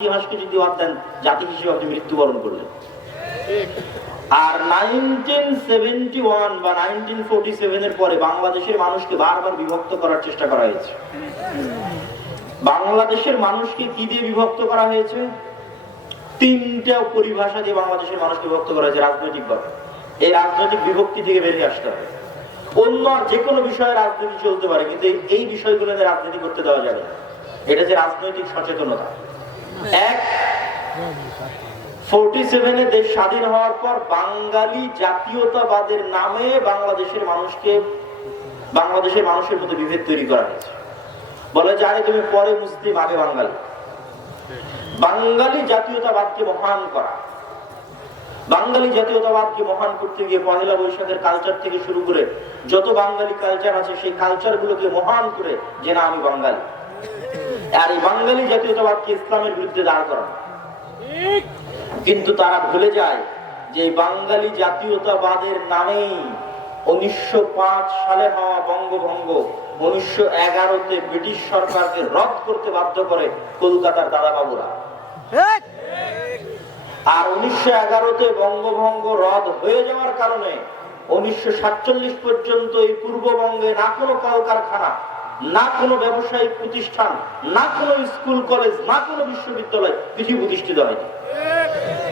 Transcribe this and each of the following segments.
ইতিহাসকে যদি বাদ দেন, জাতি হিসেবে আপনি মৃত্যুবরণ করলেন। আর 1971 বা 1947 এর পরে বাংলাদেশের মানুষকে বারবার বিভক্ত করার চেষ্টা করা হয়েছে। বাংলাদেশের মানুষকে কি দিয়ে বিভক্ত করা হয়েছে? তিনটা পরিভাষা দিয়ে বাংলাদেশের মানুষকে বিভক্ত করা হয়েছে রাজনৈতিকভাবে। এই রাজনৈতিক বিভক্তি থেকে বেরিয়ে আসতে হবে। অন্য যে কোনো বিষয়ে রাজনীতি চলতে পারে, কিন্তু এই বিষয়গুলো নিয়ে রাজনীতি করতে দেওয়া যাবে না। এটা যে রাজনৈতিক সচেতনতা। 47 দেশ স্বাধীন হওয়ার পর বাঙালি জাতীয়তাবাদের নামে বাংলাদেশের মানুষের মধ্যে বিভেদ তৈরি করা হয়েছে। বলে যে আরে তুমি পরে মুসলিম, আগে বাঙালি। বাঙালি জাতীয়তাবাদকে মহান করা, বাঙালি জাতীয়তাবাদকে মহান করতে গিয়ে পহেলা বৈশাখের কালচার থেকে শুরু করে যত বাঙালি কালচার আছে সেই কালচার গুলোকে মহান করে যে না আমি বাঙালি। আর এই বাঙালি জাতীয়তাবাদকে ইসলামের বিরুদ্ধে দাঁড় করানো। কিন্তু তারা ভুলে যায় যে বাঙালি জাতীয়তাবাদের নামেই 1905 সালে হওয়া বঙ্গভঙ্গ 1911-তে ব্রিটিশ সরকারকে রদ করতে বাধ্য করে কলকাতার দাদাবাবুরা। আর 1911-তে বঙ্গভঙ্গ রদ হয়ে যাওয়ার কারণে 1947 পর্যন্ত এই পূর্ববঙ্গে না কোনো কলকারখানা, না কোনো ব্যবসায়িক প্রতিষ্ঠান, না কোনো স্কুল কলেজ, না কোনো বিশ্ববিদ্যালয় কিছু প্রতিষ্ঠিত হয়নি।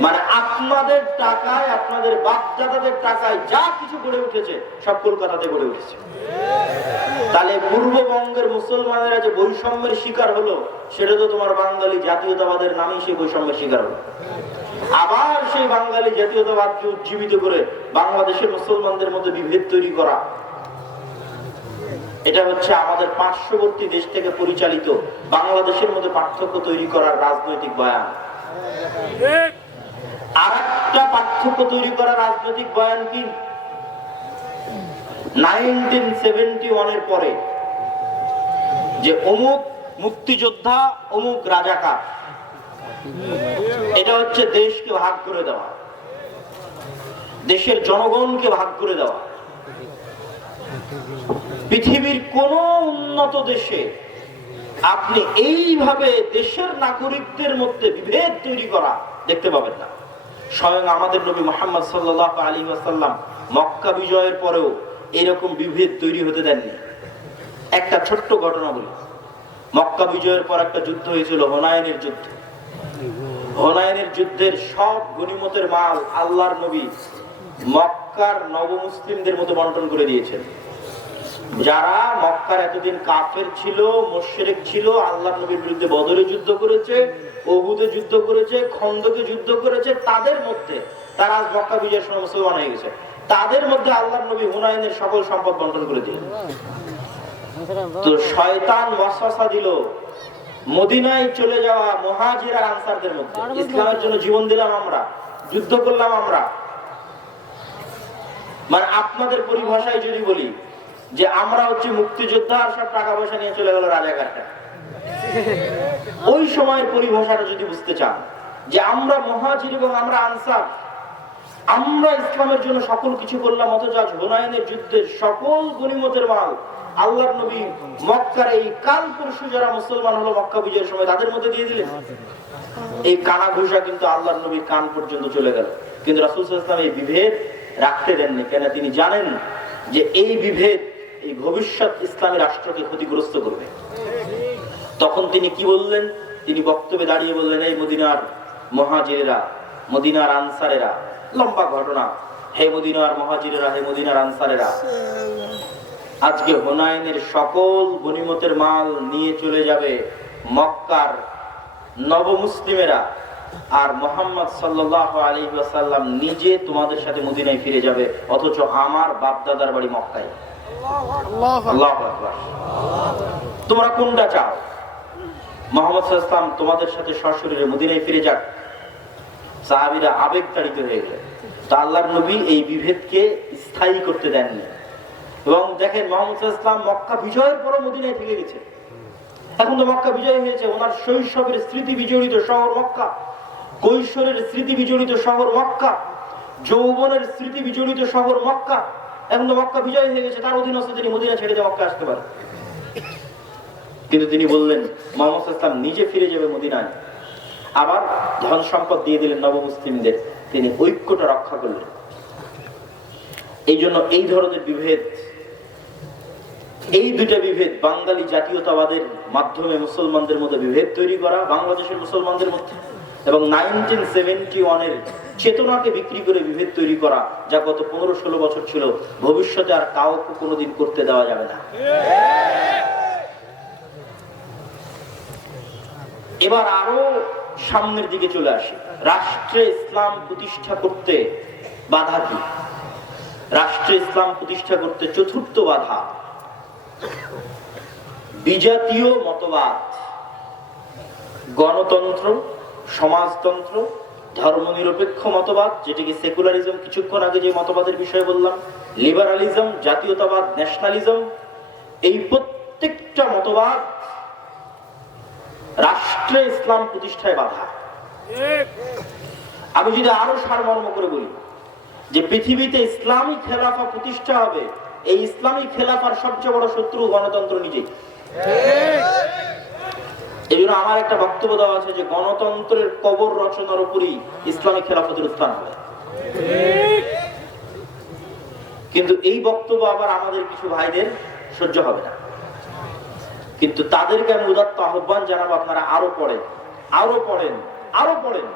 মানে আপনাদের টাকায়, আপনাদের বাপদাদাদের টাকায় যা কিছু গড়ে উঠেছে সব কলকাতাতে গড়ে উঠেছে। তাহলে পূর্ববঙ্গের মুসলমানেরা যে বৈষম্যের শিকার হলো, সেটা তো তোমার বাঙালি জাতীয়তাবাদের নামেই সেই বৈষম্যের শিকার হলো। আবার সেই বাঙালি জাতীয়তাবাদকে উজ্জীবিত করে বাংলাদেশের মুসলমানদের মধ্যে বিভেদ তৈরি করা, এটা হচ্ছে আমাদের পার্শ্ববর্তী দেশ থেকে পরিচালিত বাংলাদেশের মধ্যে পার্থক্য তৈরি করার রাজনৈতিক বয়ান। আর একটা পার্থক্য তৈরি করার রাজনৈতিক বয়ান কি? 1971 এর পরে যে অমুক মুক্তিযোদ্ধা, অমুক রাজাকার, এটা হচ্ছে দেশকে ভাগ করে দেওয়া, দেশের জনগণকে ভাগ করে দেওয়া। পৃথিবীর কোন উন্নত দেশে আপনি এইভাবে দেশের নাগরিকদের মধ্যে বিভেদ তৈরি করা দেখতে পাবেন না। স্বয়ং আমাদের নবী মুহাম্মদ সাল্লাল্লাহু আলাইহি ওয়াসাল্লাম মক্কা বিজয়ের পরেও এরকম বিভেদ তৈরি হতে দেননি। একটা ছোট্ট ঘটনা বলি। মক্কা বিজয়ের পর একটা যুদ্ধ হয়েছিল, হুনাইনের যুদ্ধ। হুনাইনের যুদ্ধের সব গনিমতের মাল আল্লাহর নবী মক্কার নবমুসলিমদের মধ্যে বন্টন করে দিয়েছেন। যারা মক্কার এতদিন কাফের ছিল, মুশরিক ছিল, আল্লাহর নবীর বিরুদ্ধে বদরে যুদ্ধ করেছে, উহুদে যুদ্ধ করেছে, খন্দকে যুদ্ধ করেছে, তাদের মধ্যে তারা আজ মক্কা বিজয়ের সময় মুসলমান হয়ে গেছে। তাদের মধ্যে আল্লাহর নবী হুনাইনের সকল সম্পদ বন্টন করে দিলেন। তো শয়তান ওয়াসওয়াসা দিল মদিনায় চলে যাওয়া মুহাজির আর আনসারদের মধ্যে। ইসলামের জন্য জীবন দিলাম আমরা, যুদ্ধ করলাম আমরা। মানে আপনাদের পরিভাষায় যদি বলি যে আমরা হচ্ছে মুক্তিযোদ্ধা আর সব টাকা পয়সা নিয়ে চলে গেল রাজাকারটা, ওই সময়ের পরিভাষাটা যদি বুঝতে চান যে আমরা মুহাজির এবং আমরা আনসার, আমরা ইসলামের জন্য সকল কিছু করলাম, অথচ আজ হুনাইনের যুদ্ধের সকল গনিমতের মাল আল্লাহর নবী মক্কার এই কাল পরশু যারা মুসলমান হলো মক্কা বিজয়ের সময় তাদের মধ্যে দিয়ে দিলেন। এই কানা ঘুষা কিন্তু আল্লাহর নবীর কান পর্যন্ত চলে গেল। কিন্তু রাসূল সাল্লাল্লাহু আলাইহি ওয়াসাল্লাম এই বিভেদ রাখতে দেননি। কেন? তিনি জানেন যে এই বিভেদ এই ভবিষ্যৎ ইসলামী রাষ্ট্রকে ক্ষতিগ্রস্ত করবে। তখন তিনি কি বললেন? তিনি বক্তব্যে দাঁড়িয়ে বললেন, এই মদিনার মুহাজিরেরা, মদিনার আনসারেরা, লম্বা ঘটনা, হে মদিনার মুহাজিরেরা, হে মদিনার আনসারেরা, আজকে হুনাইনের সকল গনিমতের মাল নিয়ে চলে যাবে মক্কার নবমুসলিমেরা, আর মুহাম্মদ সাল্লাল্লাহু আলাইহি ওয়াসাল্লাম নিজে তোমাদের সাথে মদিনায় ফিরে যাবে, অথচ আমার বাপদাদার বাড়ি মক্কায়। আল্লাহু আকবার। তোমরা কোনটা চাও? মুহাম্মদ সাল্লাল্লাহু আলাইহি ওয়াসাল্লাম তোমাদের সাথে সশরীরে মদিনায় ফিরে যাক? সাহাবীরা আবেগতাড়িত হয়ে গেলেন। তো আল্লাহর নবী এই বিভেদকে স্থায়ী করতে দেননি। এবং দেখেন মুহাম্মদ সাল্লাল্লাহু আলাইহি ওয়াসাল্লাম মক্কা বিজয়ের পর মদিনায় থেকে গেছে। এখন তো মক্কা বিজয় হয়েছে, ওনার শৈশবের স্মৃতি বিজড়িত শহর মক্কা, কৈশোরের স্মৃতি বিজড়িত শহর মক্কা, যৌবনের স্মৃতি বিজড়িত শহর মক্কা। এখন তো মক্কা বিজয় হয়ে গেছে, তার অধীনস্থ তিনি মদিনা ছেড়ে দিয়ে মক্কা আসতে পারেন। কিন্তু তিনি বললেন মুহাম্মদ সাল্লাল্লাহু আলাইহি ওয়াসাল্লাম নিজে ফিরে যাবে মদিনায়, আবার ধন সম্পদ দিয়ে দিলেন নবমুসলিমদের, তিনি ঐক্যটা রক্ষা করলেন। এই জন্য এই ধরনের বিভেদ, এই দুটা বিভেদ, বাঙালি জাতীয়তাবাদের মাধ্যমে মুসলমানদের মধ্যে বিভেদ তৈরি করা বাংলাদেশের মুসলমানদের মধ্যে, এবং 1971-এর চেতনাকে বিক্রি করে বিভেদ তৈরি করা, যা গত 15-16 বছর ছিল, ভবিষ্যতে আর কাউকে কোনোদিন করতে দেওয়া যাবে না। এবার আরো সামনের দিকে চলে আসি। রাষ্ট্রে ইসলাম প্রতিষ্ঠা করতে বাধা কি? রাষ্ট্রে ইসলাম প্রতিষ্ঠা করতে চতুর্থ বাধা বিজাতীয় মতবাদ, গণতন্ত্র, সমাজতন্ত্র, ধর্মনিরপেক্ষ মতবাদ, যেটিকে সেকুলারিজম, কিছুক্ষণ আগে যে মতবাদের বিষয়ে বললাম, লিবারালিজম, জাতীয়তাবাদ, ন্যাশনালিজম, এই প্রত্যেকটা মতবাদ রাষ্ট্রে ইসলাম প্রতিষ্ঠায় বাধা। আমি যদি আরো সারমর্ম করে বলি যে পৃথিবীতে ইসলামী খেলাফা প্রতিষ্ঠা হবে, এই ইসলামী খেলাফার সবচেয়ে বড় শত্রু গণতন্ত্র নিজেই। এই জন্য আমার একটা বক্তব্য দেওয়া আছে যে গণতন্ত্রের কবর রচনার উপরই ইসলামী খেলাফতের উত্থান হবে। কিন্তু এই বক্তব্য আবার আমাদের কিছু ভাইদের সহ্য হবে না, কিন্তু তাদেরকে আমি উদাত্ত আহ্বান জানাবো, আপনারা আরো পড়েন, আরো পড়েন, আরো পড়েন।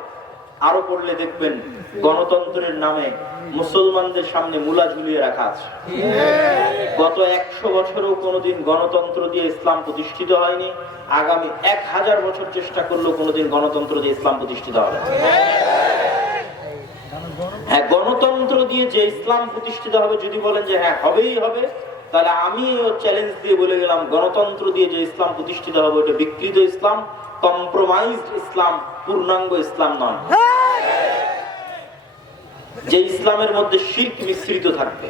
আরো পড়লে দেখবেন গণতন্ত্রের নামে মুসলমানদের সামনে মুলা ঝুলিয়ে রাখা আছে। গত 100 বছরেও কোনোদিন গণতন্ত্র দিয়ে ইসলাম প্রতিষ্ঠিত হয়নি, আগামী 1000 বছর চেষ্টা করলেও কোনোদিন গণতন্ত্র দিয়ে ইসলাম প্রতিষ্ঠিত হবে না। হ্যাঁ, গণতন্ত্র দিয়ে যে ইসলাম প্রতিষ্ঠিত হবে, যদি বলেন যে হ্যাঁ হবেই হবে, তাহলে আমি চ্যালেঞ্জ দিয়ে বলে গেলাম, গণতন্ত্র দিয়ে যে ইসলাম প্রতিষ্ঠিত হবে ওটা বিকৃত ইসলাম, কম্প্রোমাইজড ইসলাম, পূর্ণাঙ্গ ইসলাম নয়। যে ইসলামের মধ্যে শিরক মিশ্রিত থাকবে,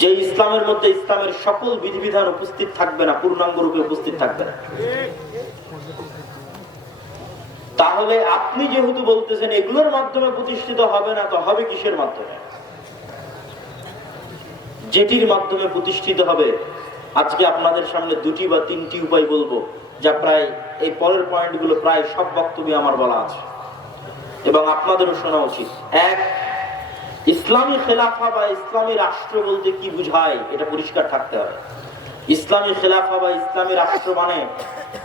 যে ইসলামের মধ্যে ইসলামের সকল বিধিবিধান উপস্থিত থাকবে না, পূর্ণাঙ্গ রূপে উপস্থিত থাকবে না। তাহলে আপনি যেহেতু বলতেছেন এগুলোর মাধ্যমে প্রতিষ্ঠিত হবে না, তো হবে কিসের মাধ্যমে? যেটির মাধ্যমে প্রতিষ্ঠিত হবে, আজকে আপনাদের সামনে 2টি বা 3টি উপায় বলবো, যা প্রায় এই পরের পয়েন্টগুলো প্রায় সব বক্তব্যে আমার বলা আছে এবং আপনাদেরও শোনা উচিত। এক, ইসলামী খেলাফা বা ইসলামী রাষ্ট্র বলতে কি বুঝায় এটা পরিষ্কার থাকতে হবে। ইসলামী খেলাফা বা ইসলামী রাষ্ট্র মানে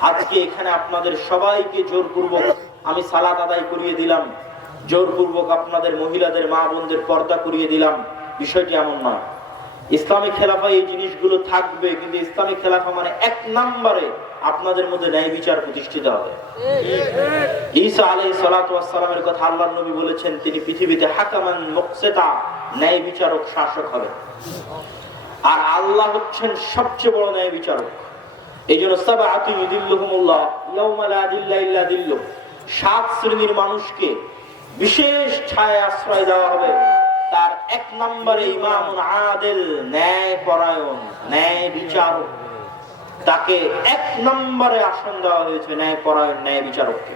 আজকে এখানে আপনাদের সবাইকে জোরপূর্বক আমি সালাত আদায় করিয়ে দিলাম, জোরপূর্বক আপনাদের মহিলাদের, মা বোনদের পর্দা করিয়ে দিলাম, বিষয়টি এমন নয়। ইসলামী খেলাফা এই জিনিসগুলো থাকবে, কিন্তু ইসলামী খেলাফা মানে 1 নম্বরে আপনাদের মধ্যে ন্যায় বিচার প্রতিষ্ঠিত হবে। ঈসা আলাইহিস সালাতু ওয়াস সালামের কথা আল্লাহর নবী বলেছেন, তিনি পৃথিবীতে হাকামান মুকসিতা, ন্যায় বিচারক, শাসক হবে। আর আল্লাহ হচ্ছেন সবচেয়ে বড় ন্যায় বিচারক। এইজন্য সাবআতু ইউদিল্লুহুমুল্লাহ ইয়াওমা লা দিল্লা ইল্লা দিল্লুহ, 7 শ্রেণীর মানুষকে বিশেষ ছায়ায় আশ্রয় দেওয়া হবে। তার 1 নম্বরে ইমামুন আদিল, ন্যায় পরায়ণ, ন্যায় বিচারক। তাকে 1 নম্বরে আসন দেওয়া হয়েছে, ন্যায় পরায়ণ, ন্যায় বিচারককে।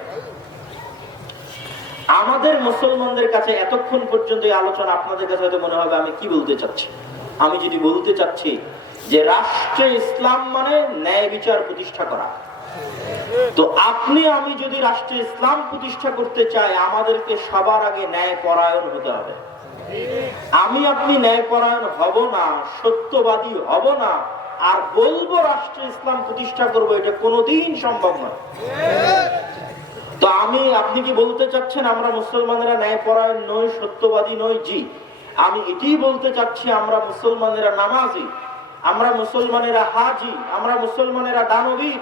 আমাদের মুসলমানদের কাছে এতক্ষণ পর্যন্ত এই আলোচনা আপনাদের কাছে হয়তো মনে হবে আমি কি বলতে চাচ্ছি। আমি যদি বলতে চাচ্ছি যে রাষ্ট্রে ইসলাম মানে ন্যায় বিচার প্রতিষ্ঠা করা, তো আপনি আমি যদি রাষ্ট্রে ইসলাম প্রতিষ্ঠা করতে চাই, আমাদেরকে সবার আগে ন্যায় পরায়ণ হতে হবে। আমি আপনি ন্যায় পরায়ণ হব না, সত্যবাদী হব না, আর বলবো রাষ্ট্রে ইসলাম প্রতিষ্ঠা করবো, এটা কোনোদিন সম্ভব নয়। তো আমি আপনি কি বলতে চাচ্ছেন আমরা মুসলমানেরা ন্যায় পরায়ণ নই, সত্যবাদী নই? জি, আমি এটাই বলতে চাচ্ছি আমরা মুসলমানেরা নামাজি, আমরা মুসলমানেরা হাজি, আমরা মুসলমানেরা দানবীর।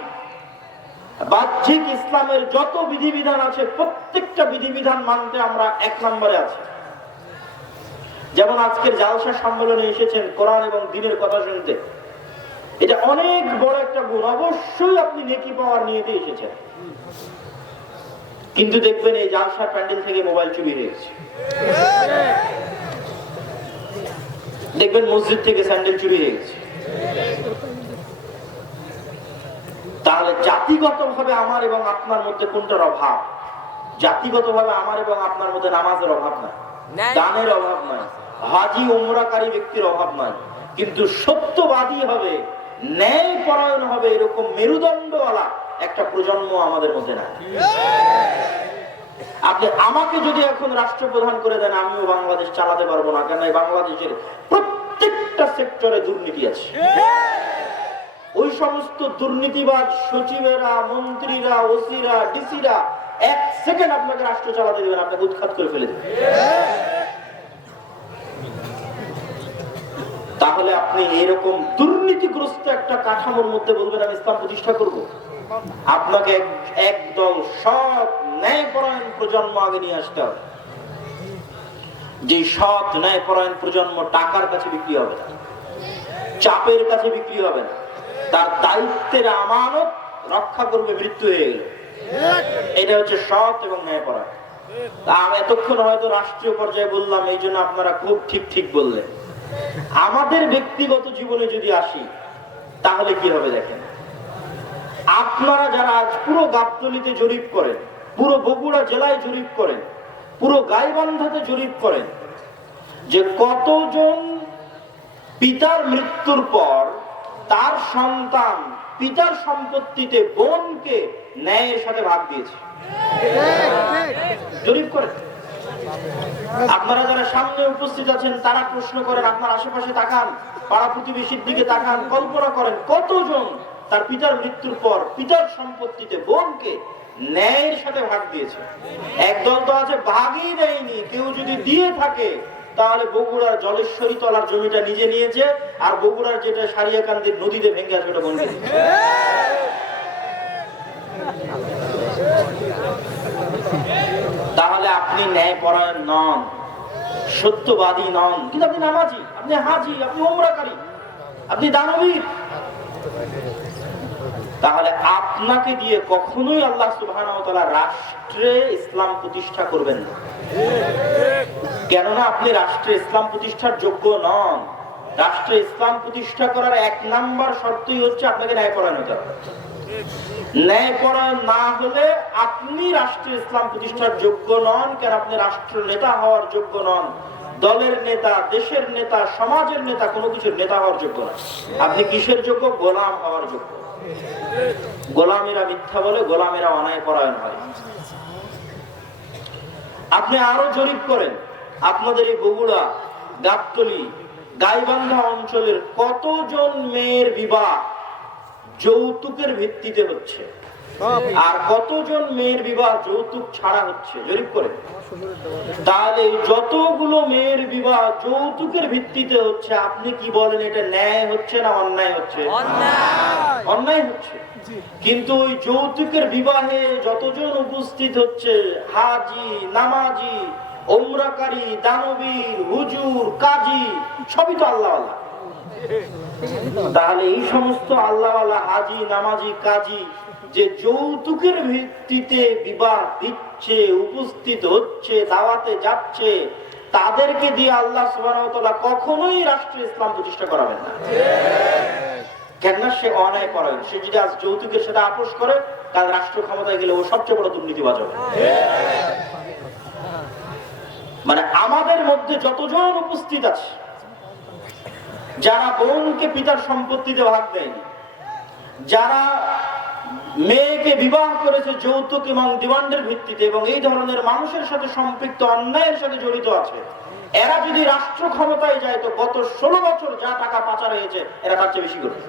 বাহ্যিক ইসলামের যত বিধিবিধান আছে প্রত্যেকটা বিধিবিধান মানতে আমরা 1 নম্বরে আছি। যেমন আজকের জালসা সম্মেলনে এসেছেন কোরআন এবং দ্বীনের কথা শুনতে, এটা অনেক বড় একটা গুণ। অবশ্যই আপনি নেকি পাওয়ার নিয়েতে এসেছেন, কিন্তু দেখবেন এই জালসা প্যান্ডেল থেকে মোবাইল চুরি হয়ে গেছে, দেখবেন মসজিদ থেকে স্যান্ডেল চুরি হয়ে গেছে। তাহলে জাতিগতভাবে আমার এবং আপনার মধ্যে কোনটার অভাব? জাতিগতভাবে আমার এবং আপনার মধ্যে নামাজের অভাব নাই, দানের অভাব নাই, হাজি উমরাকারী ব্যক্তির অভাব নাই, কিন্তু সত্যবাদী হবে, ন্যায় পরায়ণ হবে, এরকম মেরুদণ্ডওয়ালা একটা প্রজন্ম আমাদের মধ্যে নাই। আপনি আমাকে যদি এখন রাষ্ট্রপ্রধান করে দেন, আমিও বাংলাদেশ চালাতে পারবো না, কেন বাংলাদেশের প্রত্যেকটা সেক্টরে দুর্নীতি আছে। ওই সমস্ত দুর্নীতিবাজ সচিবেরা, মন্ত্রীরা, ওসিরা, ডিসিরা এক সেকেন্ড আপনাকে রাষ্ট্র চালাতে দেবেন, আপনাকে উৎখাত করে ফেলে দেবেন। তাহলে আপনি এরকম দুর্নীতিগ্রস্ত একটা কাঠামোর মধ্যে বলবেন আমি ইসলাম প্রতিষ্ঠা করব? আপনাকে একদল সৎ ন্যায়পরায়ণ প্রজন্ম আগে নিয়ে আসতে হবে। যে সৎ ন্যায়পরায়ণ প্রজন্ম টাকার কাছে বিক্রি হবে না, চাপের কাছে বিক্রি হবে না, তার দায়িত্বের আমানত রক্ষা করবে মৃত্যু হয়ে গেল। এটা হচ্ছে সৎ এবং ন্যায়পরায়ণ। আমি এতক্ষণ হয়তো রাষ্ট্রীয় পর্যায়ে বললাম, এই জন্য আপনারা খুব ঠিক বললেন। আমাদের ব্যক্তিগত জীবনে যদি আসি, তাহলে কি হবে দেখেন। আপনারা যারা আজ পুরো গাবতলীতে জরিপ করেন, পুরো বগুড়া জেলায় জরিপ করেন, পুরো গাইবান্ধাতে জরিপ করেন, যে কতজন পিতার মৃত্যুর পর তার সন্তান পিতার সম্পত্তিতে বোনকে ন্যায়ের সাথে ভাগ দিয়েছে, জরিপ করেন। আপনারা যারা সামনে উপস্থিত আছেন তারা প্রশ্ন করেন, আপনার আশেপাশে তাকান, পাড়া প্রতিবেশীর দিকে তাকান, কল্পনা করেন কতজন তার পিতার মৃত্যুর পর পিতার সম্পত্তিতে বোনকে ন্যায়ের সাথে ভাগ দিয়েছে। একদল তো আছে ভাগই দেয়নি, কেউ যদি দিয়ে থাকে তাহলে বগুড়ার জলেশ্বরী তলার জমিটা নিজে নিয়েছে, আর বগুড়ার যেটা সারিয়াকান্দির নদীতে ভেঙে আসবে ওটা বোনকে দিয়েছে। তাহলে আপনি ন্যায়পরায়ণ নন, সত্যবাদী নন, কিন্তু আপনি নামাজি, আপনি হাজি, আপনি ওমরাকারী, আপনি দানবীর। তাহলে আপনাকে দিয়ে কখনোই আল্লাহ সুবহানাহু ওয়া তাআলা রাষ্ট্রে ইসলাম প্রতিষ্ঠা করবেন না, কেননা আপনি রাষ্ট্রে ইসলাম প্রতিষ্ঠার যোগ্য নন। রাষ্ট্রে ইসলাম প্রতিষ্ঠা করার এক নাম্বার শর্তই হচ্ছে আপনাকে ন্যায়পরায়ণ হতে হবে। ন্যায়পরায়ণ না হলে আপনি রাষ্ট্রে ইসলাম প্রতিষ্ঠার যোগ্য নন, কেন আপনি রাষ্ট্র নেতা হওয়ার যোগ্য নন, দলের নেতা, দেশের নেতা, সমাজের নেতা, কোনো কিছুর নেতা হওয়ার যোগ্য না। আপনি কিসের যোগ্য? গোলাম হওয়ার যোগ্য। গোলামেরা মিথ্যা বলে, গোলামেরা অন্যায়পরায়ণ হয়। আপনি আরো জরিপ করেন, আপনাদের এই বগুড়া, গাবতলী, গাইবান্ধা অঞ্চলের কতজন মেয়ের বিবাহ যৌতুকের ভিত্তিতে হচ্ছে, আর কতজন মেয়ের বিবাহ যৌতুক ছাড়া হচ্ছে, জরিপ করে। তাহলে যতগুলো মেয়ের বিবাহ যৌতুকের ভিত্তিতে হচ্ছে, আপনি কি বলেন এটা ন্যায় হচ্ছে না অন্যায় হচ্ছে? অন্যায় হচ্ছে। কিন্তু ওই যৌতুকের বিবাহে যতজন উপস্থিত হচ্ছে, হাজি, নামাজি, ওমরাকারী, দানবীর, হুজুর, কাজী, সবই তো আল্লাহওয়ালা। তাহলে এই সমস্ত আল্লাহওয়ালা হাজি, নামাজি, কাজী যে যৌতুকের ভিত্তিতে বিবাহ দিচ্ছে, উপস্থিত হচ্ছে, দাওয়াতে যাচ্ছে, তাদেরকে দিয়ে আল্লাহ সুবহানাহু ওয়া তাআলা কখনোই রাষ্ট্র ইসলাম প্রতিষ্ঠা করাবেন না। কেননা সে অন্যায়পরায়ণ। সে যদি আজ যৌতুকের সাথে আপোষ করে, কাল রাষ্ট্র ক্ষমতায় গেলে ও সবচেয়ে বড় দুর্নীতিবাজ হবে। মানে আমাদের মধ্যে যতজন উপস্থিত আছে, যারা বোনকে পিতার সম্পত্তিতে ভাগ দেয়নি, যারা মেয়েকে বিবাহ করেছে যৌতুক এবং ডিমান্ডের ভিত্তিতে, এবং এই ধরনের মানুষের সাথে সম্পৃক্ত, অন্যায়ের সাথে জড়িত আছে, এরা যদি রাষ্ট্র ক্ষমতায় যায়, তো গত 16 বছর যা টাকা পাচার হয়েছে এরা তার চেয়ে বেশি করবে।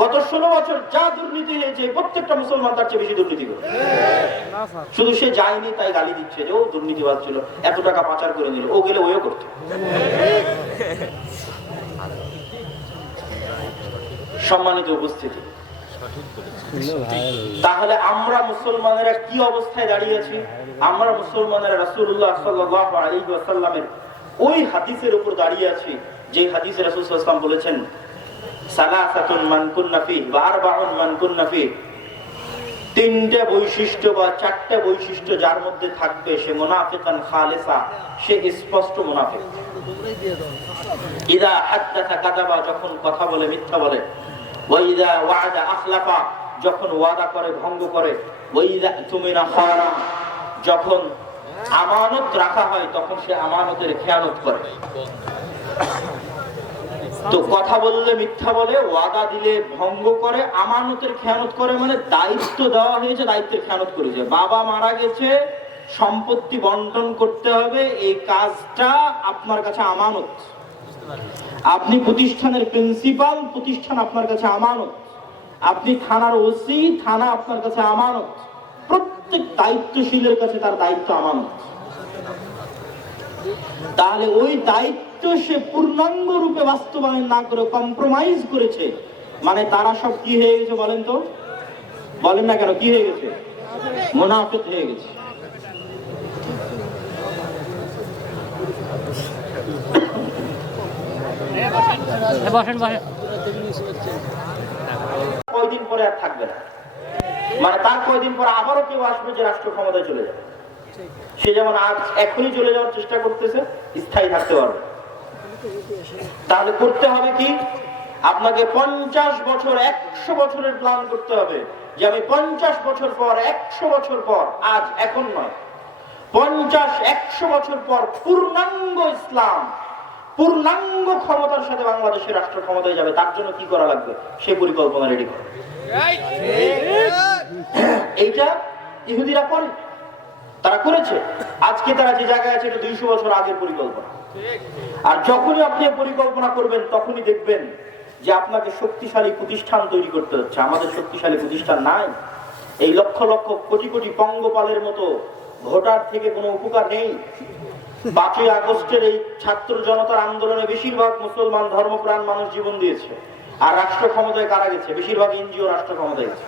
গত 16 বছর যা দুর্নীতি হয়েছে, প্রত্যেকটা মুসলমান তার চেয়ে বেশি দুর্নীতি করবে। শুধু সে যায়নি তাই গালি দিচ্ছে যে ও দুর্নীতিবাজ ছিল, এত টাকা পাচার করে নিল, ও গেলে ওও করতো। সম্মানিত উপস্থিতি, তাহলে আমরা মুসলমানেরা কি অবস্থায় দাঁড়িয়ে আছি? আমরা মুসলমানেরা রাসূলুল্লাহ সাল্লাল্লাহু আলাইহি ওয়াসাল্লামের ওই হাদিসের উপর দাঁড়িয়ে আছি, যে হাদিসে রাসূল সাল্লাল্লাহু আলাইহি ওয়াসাল্লাম বলেছেন, সালাসাতুন মান কুন্না ফিহি ওয়া আরবাউন মান কুন্না ফিহি, তিনটা বৈশিষ্ট্য বা চারটা বৈশিষ্ট্য যার মধ্যে থাকবে, সে মুনাফিকান খালিসা, সে স্পষ্ট মুনাফিক। ইদা হাদাসা কাযাবা, যখন কথা বলে মিথ্যা বলে, ওয়া ইদা ওয়া'আদা আখলাফা, যখন ওয়াদা করে ভঙ্গ করে, ওয়া ইদা তুমিনা খানা, যখন আমানত রাখা হয় তখন সে আমানতের খেয়ানত করে। তো কথা বললে মিথ্যা বলে, ওয়াদা দিলে ভঙ্গ করে, আমানতের খেয়ানত করে, মানে দায়িত্ব দেওয়া হয়েছে দায়িত্বের খেয়ানত করেছে। বাবা মারা গেছে, সম্পত্তি বন্টন করতে হবে, এই কাজটা আপনার কাছে আমানত। আপনি প্রতিষ্ঠানের প্রিন্সিপাল, প্রতিষ্ঠান আপনার কাছে আমানত। আপনি থানার ওসি, থানা আপনার কাছে আমানত। প্রত্যেক দায়িত্বশীলের কাছে তার দায়িত্ব আমানত। তাহলে ওই দায়িত্ব সে পূর্ণাঙ্গ রূপে বাস্তবায়ন না করে কম্প্রোমাইজ করেছে, মানে তারা সব কি হয়ে গেছে বলেন তো? বলেন না কেন, কি হয়ে গেছে? মুনাফিক হয়ে গেছে। কয়দিন পরে আর থাকবে না, মানে তার কয়দিন পর আবারও কেউ আসবে যে রাষ্ট্র ক্ষমতায় চলে যাবে। সে যেমন আজ এখনই চলে যাওয়ার চেষ্টা করতেছে, স্থায়ী থাকতে পারবে। তাহলে করতে হবে কি? আপনাকে 50 বছর 100 বছরের প্ল্যান করতে হবে যে আমি 50 বছর পর, 100 বছর পর, আজ এখন নয়, 50-100 বছর পর পূর্ণাঙ্গ ইসলাম, পূর্ণাঙ্গ ক্ষমতার সাথে বাংলাদেশের রাষ্ট্র ক্ষমতায় যাবে। তার জন্য কি করা লাগবে সেই পরিকল্পনা রেডি করা। এইটা ইহুদিরা করে, তারা করেছে। আজকে তারা যে জায়গায় আছে এটা 200 বছর আগের পরিকল্পনা। আর যখনই আপনি পরিকল্পনা করবেন তখনই দেখবেন যে আপনাকে শক্তিশালী প্রতিষ্ঠান তৈরি করতে হচ্ছে। আমাদের শক্তিশালী প্রতিষ্ঠান নাই। এই লক্ষ লক্ষ কোটি কোটি পঙ্গপালের মতো ভোটার থেকে কোনো উপকার নেই। 5ই আগস্টের এই ছাত্র জনতার আন্দোলনে বেশিরভাগ মুসলমান ধর্মপ্রাণ মানুষ জীবন দিয়েছে। আর রাষ্ট্র ক্ষমতায় কারা গেছে? বেশিরভাগ এনজিও রাষ্ট্র ক্ষমতায় গেছে।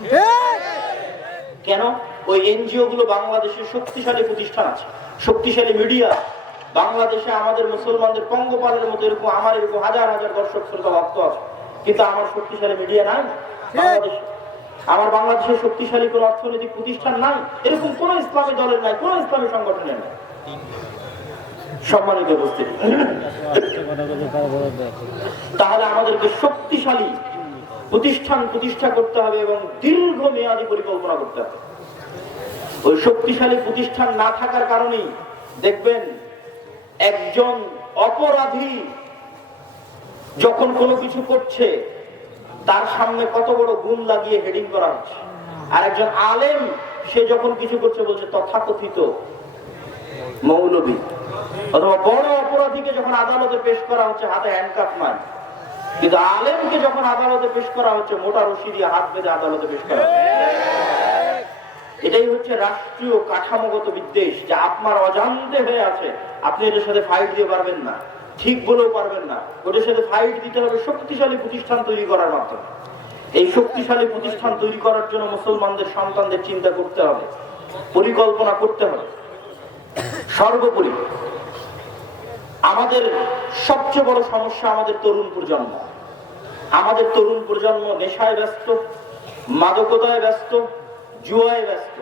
কেন? ওই এনজিও গুলো বাংলাদেশের শক্তিশালী প্রতিষ্ঠান আছে, শক্তিশালী মিডিয়া। বাংলাদেশে আমাদের মুসলমানদের পঙ্গপালের মতো এরকম আমার এরকম হাজার হাজার দর্শক শ্রোতা ভক্ত আছে, কিন্তু আমার শক্তিশালী মিডিয়া নাই বাংলাদেশে। আমার বাংলাদেশের শক্তিশালী কোন অর্থনৈতিক প্রতিষ্ঠান নাই, এরকম কোন ইসলামী দলের নাই, কোন ইসলামী সংগঠনের নাই। সম্মানিত উপস্থিতি, তাহলে আমাদেরকে শক্তিশালী প্রতিষ্ঠান প্রতিষ্ঠা করতে হবে এবং দীর্ঘমেয়াদী পরিকল্পনা করতে হবে। ওই শক্তিশালী প্রতিষ্ঠান না থাকার কারণেই দেখবেন একজন অপরাধী যখন কোনো কিছু করছে তার সামনে কত বড় গুণ লাগিয়ে হেডিং করা হচ্ছে, আর একজন আলেম সে যখন কিছু করছে বলছে তথাকথিত মৌলবী। অথবা বড় অপরাধীকে যখন আদালতে পেশ করা হচ্ছে হাতে হ্যান্ডকাফ নাই, কিন্তু আলেমকে যখন আদালতে পেশ করা হচ্ছে মোটা রশি দিয়ে হাত বেঁধে আদালতে পেশ করা হচ্ছে। এটাই হচ্ছে রাষ্ট্রীয় কাঠামোগত বিদ্বেষ, যা আপনার অজান্তে হয়ে আছে। আপনি এটার সাথে ফাইট দিয়ে পারবেন না, ঠিক বলেও পারবেন না। ওটার সাথে ফাইট দিতে হবে শক্তিশালী প্রতিষ্ঠান তৈরি করার মাধ্যমে। এই শক্তিশালী প্রতিষ্ঠান তৈরি করার জন্য মুসলমানদের সন্তানদের চিন্তা করতে হবে, পরিকল্পনা করতে হবে। সর্বোপরি আমাদের সবচেয়ে বড় সমস্যা আমাদের তরুণ প্রজন্ম। আমাদের তরুণ প্রজন্ম নেশায় ব্যস্ত, মাদকতায় ব্যস্ত, জুয়ায় ব্যস্ত।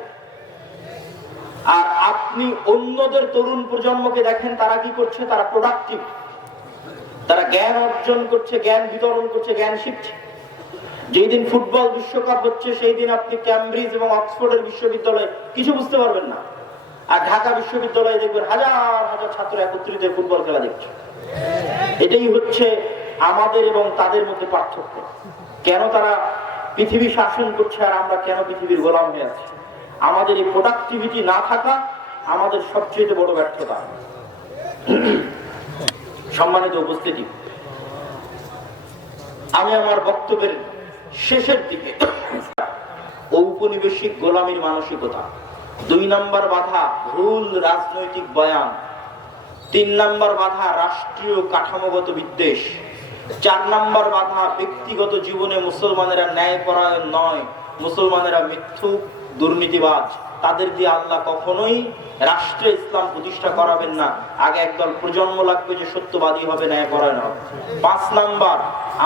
আর আপনি অন্যদের তরুণ প্রজন্মকে দেখেন তারা কি করছে? তারা প্রোডাক্টিভ, তারা জ্ঞান অর্জন করছে, জ্ঞান বিতরণ করছে, জ্ঞান শিখছে। যেই দিন ফুটবল বিশ্বকাপ হচ্ছে সেই দিন আপনি ক্যামব্রিজ এবং অক্সফোর্ডের বিশ্ববিদ্যালয়ে কিছু বুঝতে পারবেন না, আর ঢাকা বিশ্ববিদ্যালয়ে দেখবেন হাজার হাজার ছাত্র একত্রিত ফুটবল খেলা দেখছে। এটাই হচ্ছে আমাদের এবং তাদের মধ্যে পার্থক্য। কেন তারা পৃথিবী শাসন করছে আর আমরা কেন পৃথিবীর গোলাম হয়ে আছি? আমাদের এই প্রোডাক্টিভিটি না থাকা আমাদের সবচেয়ে বড় ব্যর্থতা। সম্মানিত উপস্থিতি, আমি আমার বক্তব্যের শেষের দিকে ঔপনিবেশিক গোলামীর মানসিকতা, 2 নম্বর বাধা ভুল রাজনৈতিক বয়ান, 3 নম্বর বাধা রাষ্ট্রীয় কাঠামোগত বিদ্বেষ, 4 নম্বর বাধা ব্যক্তিগত জীবনে মুসলমানেরা ন্যায়পরায়ণ নয়, মুসলমানেরা মিথ্যুক, দুর্নীতিবাজ। তাদের দিয়ে আল্লাহ কখনোই রাষ্ট্রে ইসলাম প্রতিষ্ঠা করাবেন না। আগে একদল প্রজন্ম লাগবে যে সত্যবাদী হবে, ন্যায়পরায়ণ হবে। 5 নম্বর,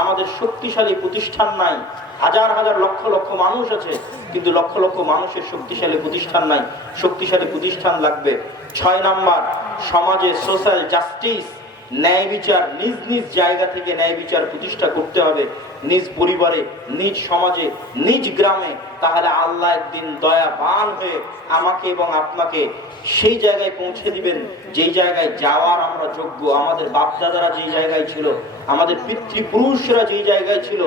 আমাদের শক্তিশালী প্রতিষ্ঠান নাই। হাজার হাজার লক্ষ লক্ষ মানুষ আছে, কিন্তু লক্ষ লক্ষ মানুষের শক্তিশালী প্রতিষ্ঠান নাই। শক্তিশালী প্রতিষ্ঠান লাগবে। 6 নম্বর, সমাজে সোশ্যাল জাস্টিস, ন্যায় বিচার, নিজ নিজ জায়গা থেকে ন্যায় বিচার প্রতিষ্ঠা করতে হবে। নিজ পরিবারে নিজ সমাজে, নিজ গ্রামে, তাহলে আল্লাহ একদিন দয়াবান হয়ে আমাকে এবং আপনাকে সেই জায়গায় পৌঁছে দিবেন যেই জায়গায় যাওয়ার আমরা যোগ্য। আমাদের বাপদাদারা যেই জায়গায় ছিল, আমাদের পিতৃপুরুষরা যেই জায়গায় ছিল।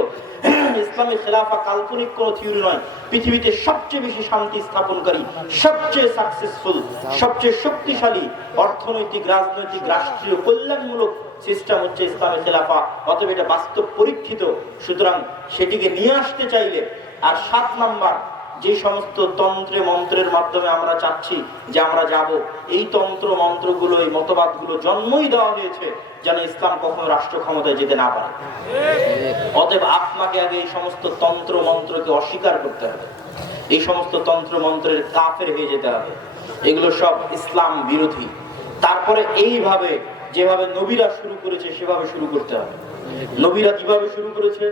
ইসলামী খেলাফা কাল্পনিক কোন থিওরি নয়। পৃথিবীতে সবচেয়ে বেশি শান্তি স্থাপনকারী, সবচেয়ে সাকসেসফুল, সবচেয়ে শক্তিশালী অর্থনৈতিক, রাজনৈতিক, রাষ্ট্রীয় কল্যাণমূলক সিস্টেম হচ্ছে ইসলামী খেলাফা। অতএব এটা বাস্তব পরীক্ষিত। সুতরাং সেটিকে নিয়ে আসতে চাইলে, আর 7 নাম্বার, যে সমস্ত তন্ত্রে মন্ত্রের মাধ্যমে আমরা চাচ্ছি যে আমরা যাব, এই তন্ত্র মন্ত্রগুলো, এই মতবাদগুলো জন্মই দেওয়া হয়েছে যেন ইসলাম কখনো রাষ্ট্র ক্ষমতায় যেতে না পারে। অতএব আপনাকে আগে এই সমস্ত তন্ত্র মন্ত্রকে অস্বীকার করতে হবে, এই সমস্ত তন্ত্র মন্ত্রের কাফের হয়ে যেতে হবে। এগুলো সব ইসলাম বিরোধী। তারপরে এইভাবে যেভাবে নবীরা শুরু করেছে সেভাবে শুরু করতে হবে। নবীরা কিভাবে শুরু করেছে?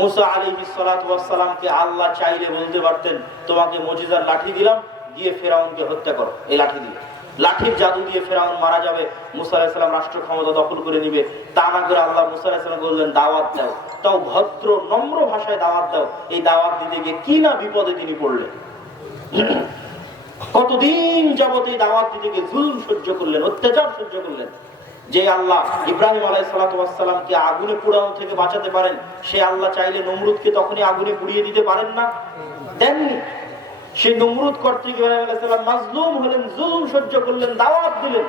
মুসা আলাইহিস সালাতু ওয়াস সালামকে আল্লাহ চাইলে বলতে পারতেন, তোমাকে মুজিজার লাঠি দিলাম, গিয়ে ফেরাউনকে হত্যা করো। এই লাঠি দিয়ে, লাঠির জাদু দিয়ে ফেরাউন মারা যাবে, মুসা আলাইহিস সালাম রাষ্ট্র ক্ষমতা দখল করে নিবে। তা না করে আল্লাহ মুসা আলাইহিস সালাম বললেন, দাওয়াত দাও। তাও ভদ্র নম্র ভাষায় দাওয়াত দাও। এই দাওয়াত দিতে গিয়ে কি না বিপদে তিনি পড়লেন। কতদিন যাবত এই দাওয়াত দিতে গিয়ে জুলুম সহ্য করলেন, অত্যাচার সহ্য করলেন। যে আল্লাহ ইব্রাহিম আলাইহিস সালাতু ওয়াস সালামকে আগুনে পোড়ানো থেকে বাঁচাতে পারেন, সে আল্লাহ চাইলে নমরুদকে তখনই আগুনে পুড়িয়ে দিতে পারেন না? দেননি। সেই নমরুদ কর্তৃক ইব্রাহিম আলাইহিস সালাম মাজলুম হলেন, জুলুম সহ্য করলেন, দাওয়াত দিলেন।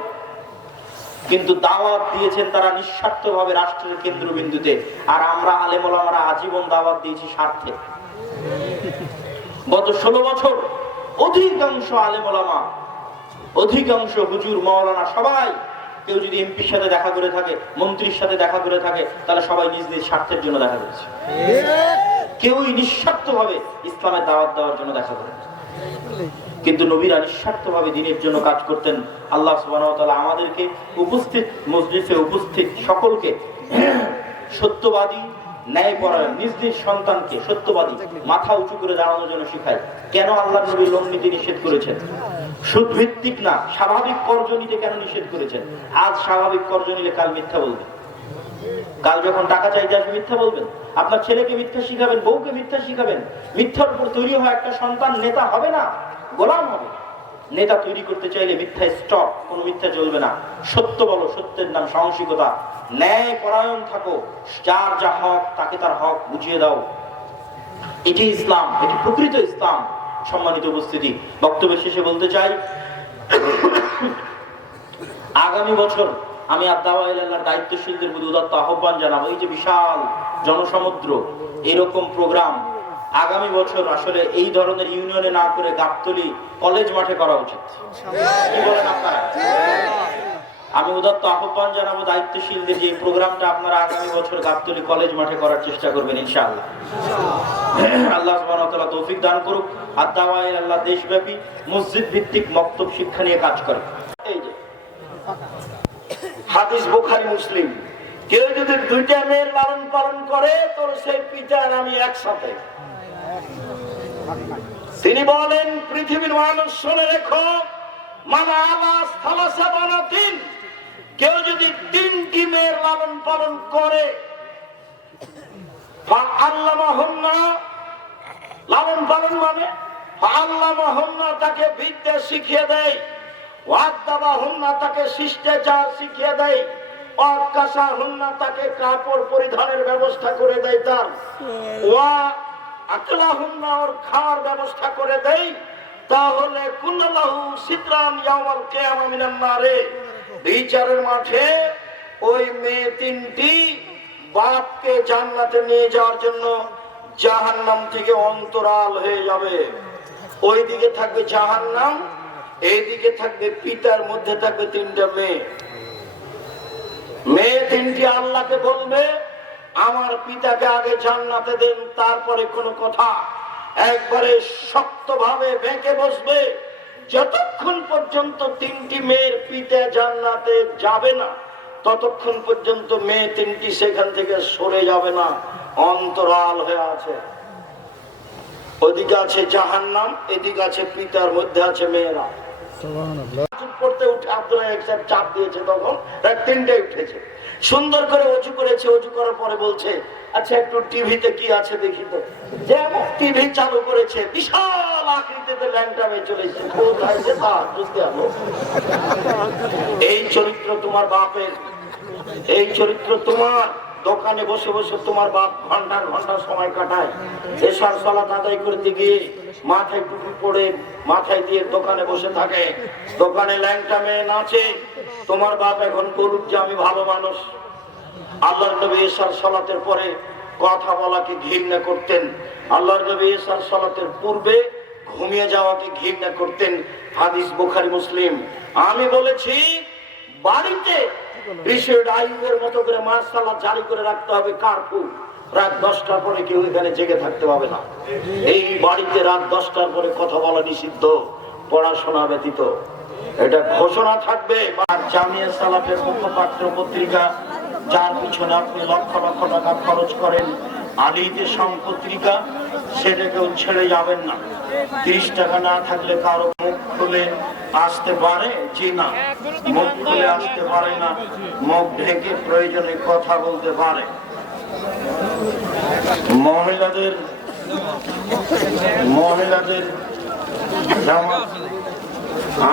কিন্তু দাওয়াত দিয়েছেন তারা নিঃস্বার্থভাবে রাষ্ট্রের কেন্দ্রবিন্দুতে, আর আমরা আলেম ওলামারা আজীবন দাওয়াত দিয়েছি স্বার্থে। গত 16 বছর অধিকাংশ আলেম ওলামা, অধিকাংশ হুজুর মাওলানা সবাই, কেউ যদি এমপির সাথে দেখা করে থাকে, মন্ত্রীর সাথে দেখা করে থাকে, তাহলে সবাই নিজ নিজ স্বার্থের জন্য দেখা করেছে। কেউই নিঃস্বার্থভাবে ইসলামের দাওয়াত দেওয়ার জন্য দেখা করে। কিন্তু নবীরা নিঃস্বার্থভাবে দ্বীনের জন্য কাজ করতেন। আল্লাহ সুবহানাহু ওয়া তাআলা আমাদেরকে উপস্থিত মজলিসে উপস্থিত সকলকে সত্যবাদী, ন্যায়পরায়ণ, নিজ নিজ সন্তানকে সত্যবাদী, মাথা উঁচু করে দাঁড়ানোর জন্য শিখায়। কেন আল্লাহ নবী লোন নীতি নিষেধ করেছেন? সুদ ভিত্তিক না, স্বাভাবিক কর্জ নিতে কেন নিষেধ করেছেন? আজ স্বাভাবিক কর্জ নিলে কাল মিথ্যা বলবেন, কাল যখন টাকা চাইতে আসবে মিথ্যা বলবেন। আপনার ছেলেকে মিথ্যা শিখাবেন, বউকে মিথ্যা শিখাবেন। মিথ্যার উপর তৈরি হয় একটা সন্তান নেতা হবে না, গোলাম হবে। নেতা তৈরি করতে চাইলে মিথ্যা স্টপ, কোন মিথ্যা চলবে না। সত্য বলো, সত্যের নাম সাহসিকতা। ন্যায় পরায়ণ থাকো, যার যা হক তাকে তার হক বুঝিয়ে দাও। এটি ইসলাম, এটি প্রকৃত ইসলাম। সম্মানিত উপস্থিতি, বক্তব্যের শেষে বলতে চাই, আগামী বছর আমি আদ-দাওয়া ইলাল্লাহর দায়িত্বশীলদের প্রতি উদাত্ত আহ্বান জানাবো। এই যে বিশাল জনসমুদ্র, এরকম প্রোগ্রাম আগামী বছর আসলে এই ধরনের ইউনিয়নে না করে গাবতলী কলেজ মাঠে করা উচিত। কি বলেন আপনারা? আমি উদাত্ত আহ্বান জানাবো দায়িত্বশীলদের যে প্রোগ্রামটা আপনারা আগামী বছর গাবতলী কলেজ মাঠে করার চেষ্টা করবেন ইনশাআল্লাহ। আল্লাহ সুবহানাহু ওয়া তাআলা তৌফিক দান করুক। আদ-দাওয়া ইলাল্লাহ দেশব্যাপী মসজিদ ভিত্তিক মক্তব শিক্ষা নিয়ে কাজ করে। এই যে হাদিস বুখারী মুসলিম, কেউ যদি 2টা মেয়ের লালন পালন করে তোর সেই পিতা আর আমি একসাথে। তিনি বলেন, পৃথিবীর মানুষ শুনে রেখো, মানা আলাস থালাসা বানাতিন, কেউ যদি 3টি মেয়ের লালন পালন করে, ফাআল্লামাহুন্না, লালন পালন মানে ফাআল্লামাহুন্না, তাকে বিদ্যা শিখিয়ে দেয়, ওয়াদাবাহুন্না, তাকে শিষ্টাচার শিখিয়ে দেয়, ওয়াকাসাহুন্না, তাকে কাপড় পরিধানের ব্যবস্থা করে দেয়, তার ওয়া আকলাহুন্না, ওর খাওয়ার ব্যবস্থা করে দেয়, তাহলে কুল্লাহু সিতরান ইয়াউমাল কিয়ামা মিনান নারে, বিচারের মাঠে ওই মেয়ে 3টি বাপকে জান্নাতে নিয়ে যাওয়ার জন্য জাহান্নাম থেকে অন্তরাল হয়ে যাবে। ওই দিকে থাকবে জাহান্নাম, এইদিকে থাকবে পিতার, মধ্যে থাকবে 3টা মেয়ে। মেয়ে 3টি আল্লাহকে বলবে, আমার পিতাকে আগে জান্নাতে দেন, তারপরে কোনো কথা। একবারে শক্তভাবে বেঁকে বসবে, যতক্ষণ পর্যন্ত 3টি মেয়ের পিতা জান্নাতে যাবে না, ততক্ষণ পর্যন্ত মেয়ে 3টি সেখান থেকে সরে যাবে না, অন্তরাল হয়ে আছে। ওদিকে আছে জাহান্নাম, এদিকে আছে পিতার, মধ্যে আছে মেয়েরা। করতে উঠে আব্দুল্লাহ সাহেব চাপ দিয়েছে, তখন রাত 3টায় উঠেছে, সুন্দর করে অজু করেছে। অজু করার পরে বলছে, আচ্ছা একটু টিভিতে কি আছে দেখি তো। যেমন টিভি চালু করেছে, বিশাল আকৃতিতে ল্যাংটা মেয়ে চলেছে। কোথায় যে তা বুঝতে পারবো। এই চরিত্র তোমার বাপের, এই চরিত্র তোমার। দোকানে বসে বসে তোমার বাপ ঘন্টার ঘন্টা সময় কাটায়। এশার সালাত আদায় করতে গিয়ে মাথায় টুপি পড়ে মাথায় দিয়ে দোকানে বসে থাকে, দোকানে ল্যাংটা মেয়ে নাচে। তোমার বাপ এখন বলুক যে আমি ভালো মানুষ। আল্লাহর নবী এশার সালাতের পরে কথা বলাকে ঘৃণা করতেন, আল্লাহর নবী এশার সালাতের পূর্বে ঘুমিয়ে যাওয়াকে ঘৃণা করতেন। হাদিস বুখারী মুসলিম। আমি বলেছি বাড়িতে বিষয়টা আইনের মতো করে মার্শাল জারি করে রাখতে হবে, কারফিউ। রাত 10টার পরে কেউ এখানে জেগে থাকতে পারবে না। এই বাড়িতে রাত 10টার পরে কথা বলা নিষিদ্ধ, পড়াশোনা ব্যতীত। এটা ঘোষণা থাকবে। আর জামিয়া সালাফের মুখপাত্র পত্রিকা, যার পিছনে আপনি লক্ষ লক্ষ টাকা খরচ করেন, আলীতে পত্রিকা, সেটাকেও ছেড়ে যাবেন না। 30 টাকা না থাকলে কারো মুখ খুলে আসতে পারে? জি না, মুখ খুলে আসতে পারে না, মুখ ঢেকে প্রয়োজনে কথা বলতে পারে। মহিলাদের জামাত,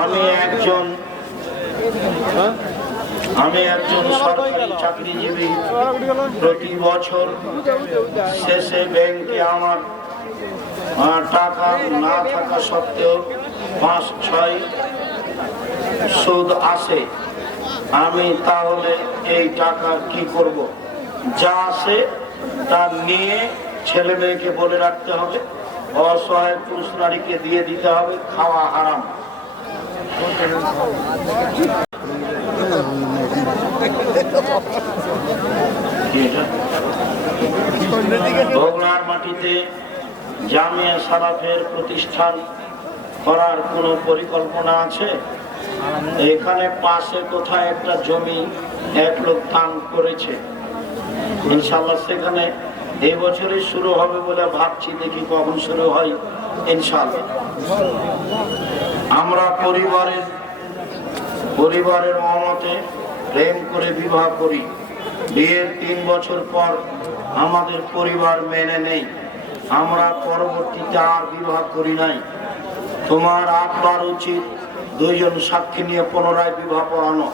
আমি একজন সরকারি চাকরিজীবী। প্রতি বছর শেষে ব্যাংকে আমার টাকা না থাকা সত্ত্বেও 5-6 সুদ আসে। আমি তাহলে এই টাকা কি করব? যা আসে তা নিয়ে ছেলে মেয়েকে বলে রাখতে হবে, অসহায় পুরুষ নারীকে দিয়ে দিতে হবে, খাওয়া হারাম। বগুড়ার মাটিতে জামিয়া সালাফের প্রতিষ্ঠান করার কোন পরিকল্পনা আছে? এখানে পাশে কোথায় একটা জমি এক লোক দান করেছে, ইনশাআল্লাহ সেখানে এই বছরই শুরু হবে বলে ভাবছি, দেখি কখন শুরু হয় ইনশাআল্লাহ। আমরা পরিবারের মতে প্রেম করে বিবাহ করি। বিয়ের 3 বছর পর আমাদের পরিবার মেনে নেই, আমরা পরবর্তীতে আর বিবাহ করি নাই। তোমার আব্বার উচিত 2 জন সাক্ষী নিয়ে পুনরায় বিবাহ পড়ানো।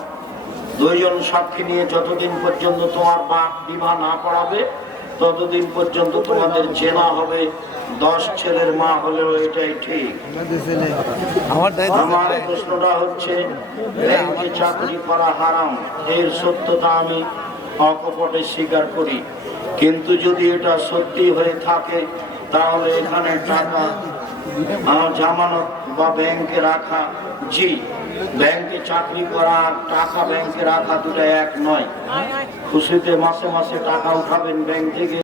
2 জন সাক্ষী নিয়ে যতদিন পর্যন্ত তোমার বাপ বিবাহ না পড়াবে, ততদিন পর্যন্ত তোমাদের চেনা হবে। 10 ছেলের মা হলেও এটাই ঠিক। আমার প্রশ্নটা হচ্ছে, ব্যাংকে চাকরি করা হারাম, এর সত্যতা আমি অকপটে স্বীকার করি। কিন্তু যদি এটা সত্যি হয়ে থাকে, তাহলে এখানে টাকা জামানত বা ব্যাংকে রাখা, জি, ব্যাংকে চাকরি করা টাকা ব্যাংকে রাখা দুটো এক নয়। খুশিতে মাসে মাসে টাকা উঠাবেন ব্যাংক থেকে।